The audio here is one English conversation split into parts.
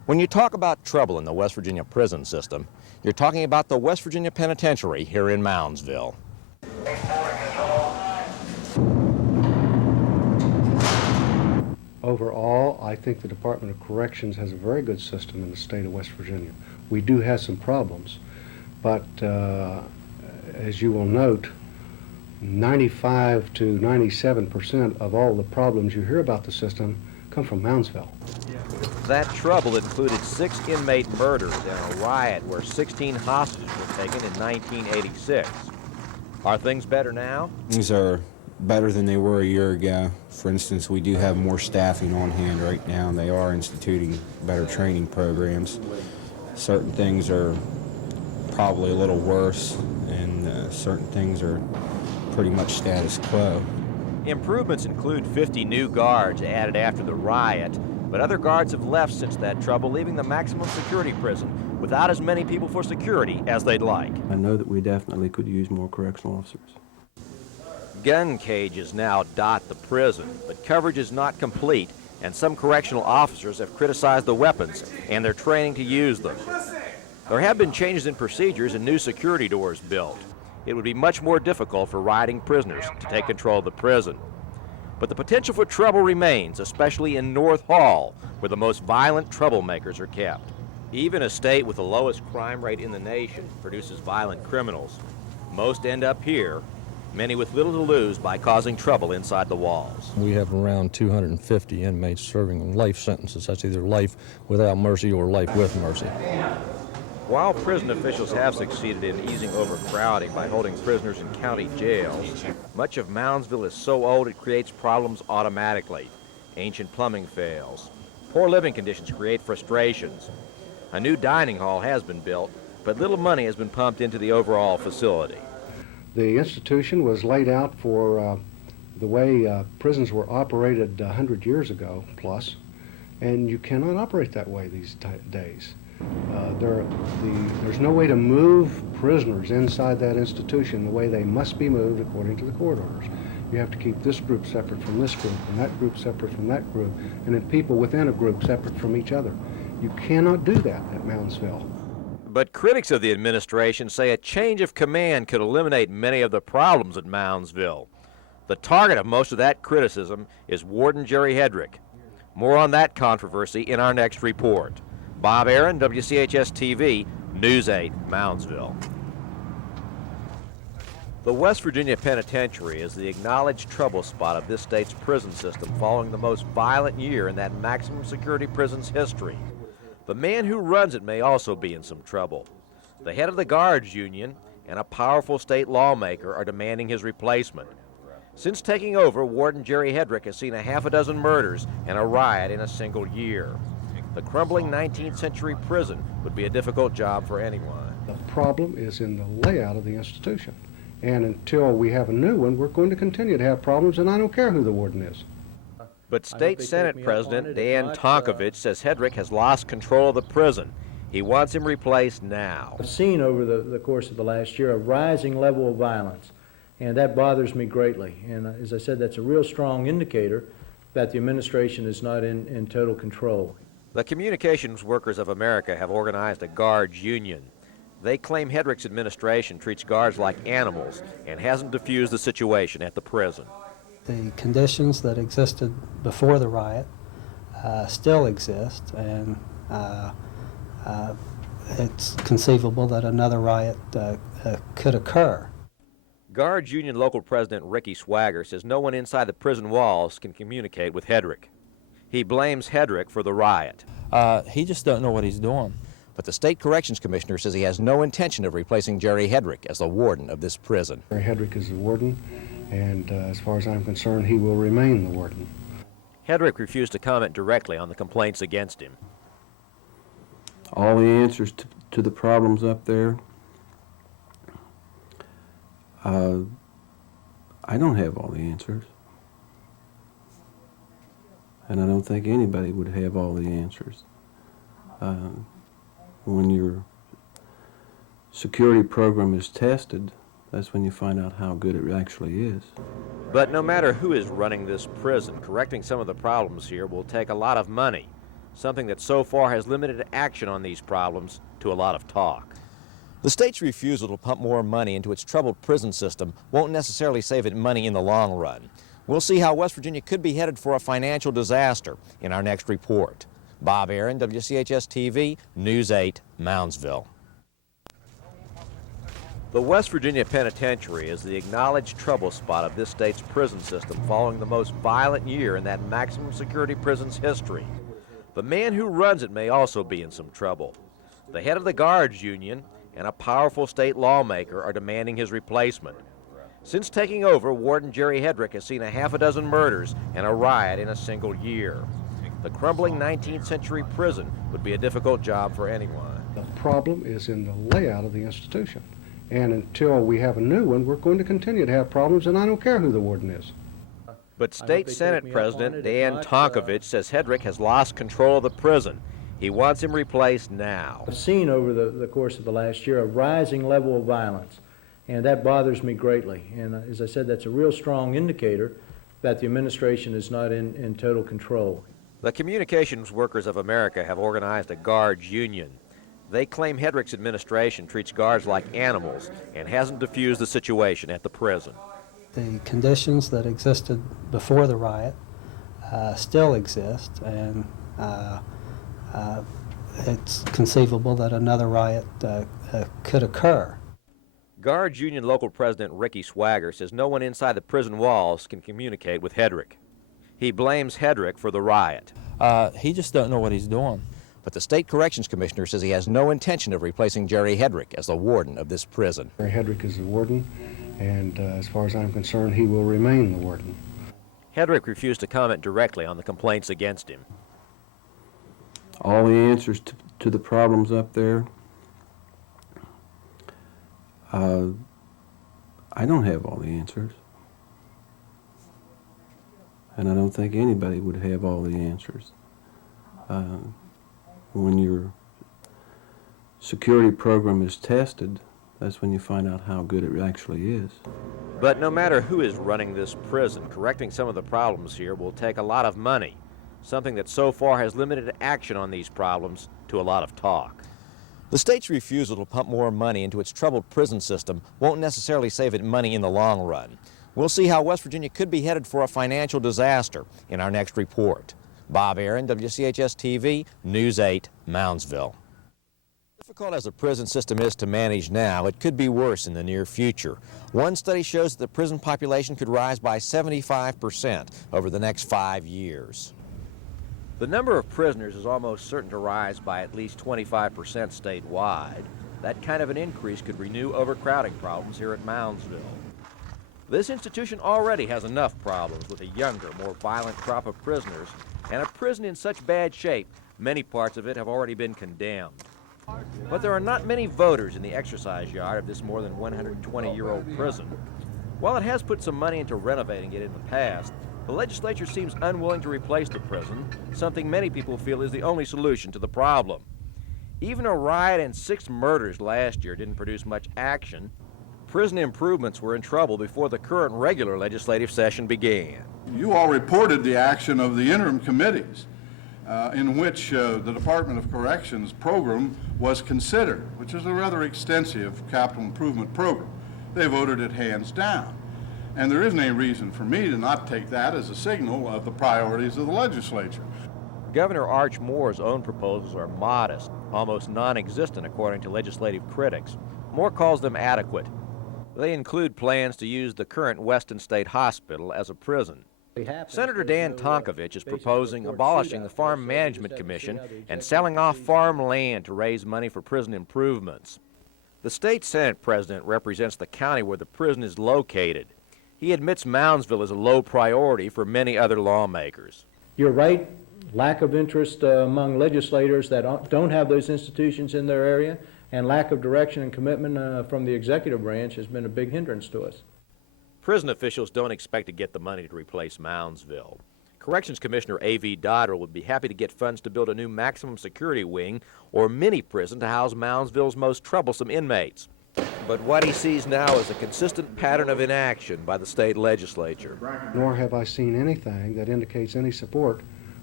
When you talk about trouble in the West Virginia prison system, you're talking about the West Virginia Penitentiary here in Moundsville. Overall, I think the Department of Corrections has a very good system in the state of West Virginia. We do have some problems, but as you will note, 95 to 97% of all the problems you hear about the system come from Moundsville. That trouble included 6 inmate murders and a riot where 16 hostages were taken in 1986. Are things better now? Things are better than they were a year ago. For instance, we do have more staffing on hand right now, and they are instituting better training programs. Certain things are probably a little worse, and certain things are pretty much status quo. Improvements include 50 new guards added after the riot, but other guards have left since that trouble, leaving the maximum security prison without as many people for security as they'd like. I know that we definitely could use more correctional officers. Gun cages now dot the prison, but coverage is not complete, and some correctional officers have criticized the weapons and their training to use them. There have been changes in procedures and new security doors built. It would be much more difficult for rioting prisoners to take control of the prison. But the potential for trouble remains, especially in North Hall, where the most violent troublemakers are kept. Even a state with the lowest crime rate in the nation produces violent criminals. Most end up here, many with little to lose by causing trouble inside the walls. We have around 250 inmates serving life sentences. That's either life without mercy or life with mercy. While prison officials have succeeded in easing overcrowding by holding prisoners in county jails, much of Moundsville is so old it creates problems automatically. Ancient plumbing fails. Poor living conditions create frustrations. A new dining hall has been built, but little money has been pumped into the overall facility. The institution was laid out for the way prisons were operated 100 years ago plus, and you cannot operate that way these days. There's no way to move prisoners inside that institution the way they must be moved according to the court orders. You have to keep this group separate from this group, and that group separate from that group, and then people within a group separate from each other. You cannot do that at Moundsville. But critics of the administration say a change of command could eliminate many of the problems at Moundsville. The target of most of that criticism is Warden Jerry Hedrick. More on that controversy in our next report. Bob Aaron, WCHS-TV, News 8, Moundsville. The West Virginia Penitentiary is the acknowledged trouble spot of this state's prison system following the most violent year in that maximum security prison's history. The man who runs it may also be in some trouble. The head of the guards union and a powerful state lawmaker are demanding his replacement. Since taking over, Warden Jerry Hedrick has seen a half a dozen murders and a riot in a single year. The crumbling 19th century prison would be a difficult job for anyone. The problem is in the layout of the institution. And until we have a new one, we're going to continue to have problems, and I don't care who the warden is. But State Senate President Dan Tonkovich says Hedrick has lost control of the prison. He wants him replaced now. I've seen over the course of the last year a rising level of violence, and that bothers me greatly. And as I said, that's a real strong indicator that the administration is not in total control. The Communications Workers of America have organized a guards union. They claim Hedrick's administration treats guards like animals and hasn't diffused the situation at the prison. The conditions that existed before the riot still exist, and it's conceivable that another riot could occur. Guards Union local president Ricky Swagger says no one inside the prison walls can communicate with Hedrick. He blames Hedrick for the riot. He just doesn't know what he's doing. But the state corrections commissioner says he has no intention of replacing Jerry Hedrick as the warden of this prison. Jerry Hedrick is the warden, and as far as I'm concerned, he will remain the warden. Hedrick refused to comment directly on the complaints against him. All the answers to the problems up there, I don't have all the answers. And I don't think anybody would have all the answers. When your security program is tested, that's when you find out how good it actually is. But no matter who is running this prison, correcting some of the problems here will take a lot of money. something that so far has limited action on these problems to a lot of talk. The state's refusal to pump more money into its troubled prison system won't necessarily save it money in the long run. We'll see how West Virginia could be headed for a financial disaster in our next report. Bob Aaron, WCHS-TV, News 8, Moundsville. The West Virginia Penitentiary is the acknowledged trouble spot of this state's prison system following the most violent year in that maximum security prison's history. The man who runs it may also be in some trouble. The head of the guards union and a powerful state lawmaker are demanding his replacement. Since taking over, Warden Jerry Hedrick has seen a half a dozen murders and a riot in a single year. The crumbling 19th century prison would be a difficult job for anyone. The problem is in the layout of the institution. And until we have a new one, we're going to continue to have problems, and I don't care who the warden is. But State Senate President Dan Tonkovich says Hedrick has lost control of the prison. He wants him replaced now. I've seen over the course of the last year a rising level of violence, and that bothers me greatly. And as I said, that's a real strong indicator that the administration is not in total control. The Communications Workers of America have organized a guards union. They claim Hedrick's administration treats guards like animals and hasn't diffused the situation at the prison. The conditions that existed before the riot still exist, and it's conceivable that another riot could occur. Guards Union local president Ricky Swagger says no one inside the prison walls can communicate with Hedrick. He blames Hedrick for the riot. He just don't know what he's doing. But the state corrections commissioner says he has no intention of replacing Jerry Hedrick as the warden of this prison. Jerry Hedrick is the warden, and as far as I'm concerned, he will remain the warden. Hedrick refused to comment directly on the complaints against him. All the answers to the problems up there, I don't have all the answers. And I don't think anybody would have all the answers. When your security program is tested, that's when you find out how good it actually is. But no matter who is running this prison, correcting some of the problems here will take a lot of money, something that so far has limited action on these problems to a lot of talk. The state's refusal to pump more money into its troubled prison system won't necessarily save it money in the long run. We'll see how West Virginia could be headed for a financial disaster in our next report. Bob Aaron, WCHS-TV, News 8, Moundsville. Difficult as the prison system is to manage now, it could be worse in the near future. One study shows that the prison population could rise by 75% over the next 5 years. The number of prisoners is almost certain to rise by at least 25% statewide. That kind of an increase could renew overcrowding problems here at Moundsville. This institution already has enough problems with a younger, more violent crop of prisoners, and a prison in such bad shape, many parts of it have already been condemned. But there are not many voters in the exercise yard of this more than 120-year-old prison. While it has put some money into renovating it in the past, the legislature seems unwilling to replace the prison, something many people feel is the only solution to the problem. Even a riot and 6 murders last year didn't produce much action. Prison improvements were in trouble before the current regular legislative session began. You all reported the action of the interim committees in which the Department of Corrections program was considered, which is a rather extensive capital improvement program. They voted it hands down. And there isn't any reason for me to not take that as a signal of the priorities of the legislature. Governor Arch Moore's own proposals are modest, almost non-existent according to legislative critics. Moore calls them adequate. They include plans to use the current Weston State Hospital as a prison. Senator Dan Tonkovich is proposing abolishing the Farm Management Commission and selling off farm land to raise money for prison improvements. The state Senate president represents the county where the prison is located. He admits Moundsville is a low priority for many other lawmakers. You're right, lack of interest among legislators that don't have those institutions in their area, and lack of direction and commitment from the executive branch has been a big hindrance to us. Prison officials don't expect to get the money to replace Moundsville. Corrections Commissioner A.V. Dodder would be happy to get funds to build a new maximum security wing or mini prison to house Moundsville's most troublesome inmates. But what he sees now is a consistent pattern of inaction by the state legislature. Nor have I seen anything that indicates any support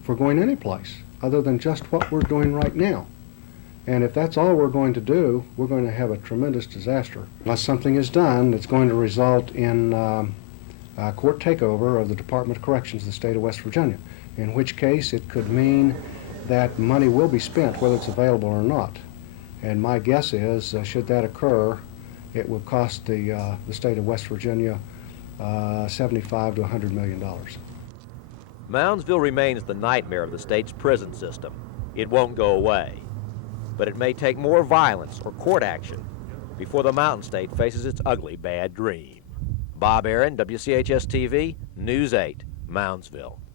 for going anyplace other than just what we're doing right now. And if that's all we're going to do, we're going to have a tremendous disaster. Unless something is done that's going to result in court takeover of the Department of Corrections of the state of West Virginia, in which case it could mean that money will be spent whether it's available or not. And my guess is, should that occur, it will cost the state of West Virginia $75 to $100 million. Moundsville remains the nightmare of the state's prison system. It won't go away. But it may take more violence or court action before the Mountain State faces its ugly bad dream. Bob Aaron, WCHS-TV, News 8, Moundsville.